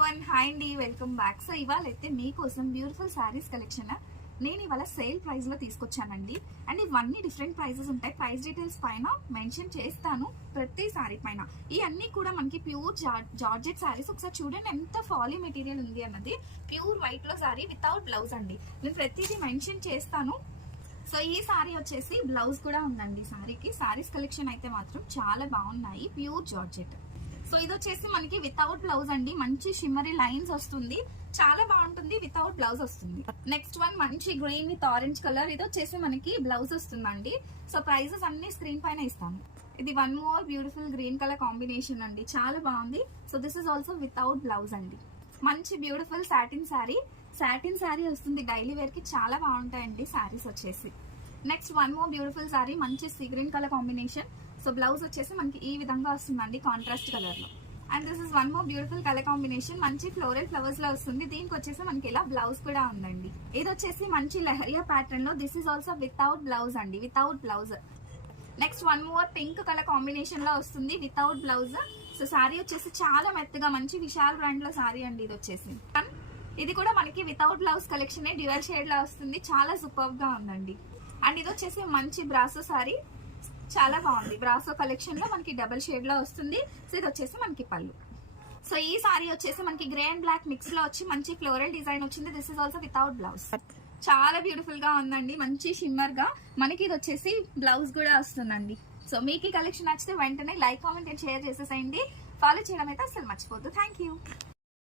Everyone, hi అండి, welcome back. So ఇవాళ అయితే మీకోసం బ్యూటిఫుల్ శారీస్ కలెక్షన్ నేను ఇవాళ సేల్ ప్రైస్ లో తీసుకొచ్చానండి. అండ్ ఇవన్నీ డిఫరెంట్ ప్రైజెస్ ఉంటాయి. ప్రైస్ డీటెయిల్స్ పైన మెన్షన్ చేస్తాను ప్రతి శారీ పైన. ఈ అన్ని కూడా మనకి ప్యూర్ జార్జెట్ శారీస్. ఒకసారి చూడండి ఎంత ఫాలీ మెటీరియల్ ఉంది అన్నది. ప్యూర్ వైట్ లో శారీ వితౌట్ బ్లౌజ్ అండి. నేను ప్రతిదీ మెన్షన్ చేస్తాను. సో ఈ శారీ వచ్చేసి బ్లౌజ్ కూడా ఉందండి శారీకి. శారీస్ కలెక్షన్ అయితే మాత్రం చాలా బాగున్నాయి, ప్యూర్ జార్జెట్. సో ఇది వచ్చేసి మనకి వితౌట్ బ్లౌజ్ అండి. మంచి షిమ్మరీ లైన్స్ వస్తుంది, చాలా బాగుంటుంది. వితౌట్ బ్లౌజ్ వస్తుంది. నెక్స్ట్ వన్ మంచి గ్రీన్ విత్ ఆరెంజ్ కలర్. ఇది వచ్చేసి మనకి బ్లౌజ్ వస్తుందండి. సో ప్రైజెస్ అన్ని స్క్రీన్ పైన ఇస్తాను. ఇది one more beautiful green colour combination అండి, చాలా బాగుంది. So this is also without blouse అండి. మంచి beautiful satin sari. Satin sari వస్తుంది, డైలీ వేర్ కి చాలా బాగుంటాయండి శారీస్ వచ్చేసి. Next one more beautiful sari, మంచి sea green colour combination. So blouse వచ్చేసి మనకి ఈ విధంగా వస్తుందండి, కాంట్రాస్ట్ కలర్ లో. And this is one more beautiful colour combination. మంచి ఫ్లోరల్ ఫ్లవర్స్ లో వస్తుంది. దీనికి వచ్చేసి మనకి ఇలా బ్లౌజ్ కూడా ఉందండి. ఇది వచ్చేసి మంచి లెహరియా ప్యాటర్న్ లో. This is also without blouse అండి, without blouse. Next one more pink colour combination లో వస్తుంది, వితౌట్ బ్లౌజ్. సో శారీ వచ్చేసి చాలా మెత్తగా, మంచి విశాల్ బ్రాండ్ లో శారీ అండి ఇది వచ్చేసి. ఇది కూడా మనకి without blouse collection, dual shade లా వస్తుంది, చాలా సూపర్ గా ఉందండి. అండ్ ఇది వచ్చేసి మంచి బ్రాసో శారీ, చాలా బాగుంది. బ్రాసో కలెక్షన్ లో మనకి డబుల్ షేడ్ లో వస్తుంది. సో ఇది వచ్చేసి మనకి పళ్ళు. సో ఈ సారీ వచ్చేసి మనకి గ్రే అండ్ బ్లాక్ మిక్స్ లో వచ్చి మంచి ఫ్లోరల్ డిజైన్ వచ్చింది. This is also without blouse. చాలా బ్యూటిఫుల్ గా ఉందండి, మంచి షిమ్మర్ గా. మనకి ఇది వచ్చేసి బ్లౌజ్ కూడా వస్తుందండి. సో మీకు ఈ కలెక్షన్ నచ్చితే వెంటనే లైక్, కామెంట్ అండ్ షేర్ చేసేసేయండి. ఫాలో చేయడం అయితే అసలు మర్చిపోద్దు. Thank you.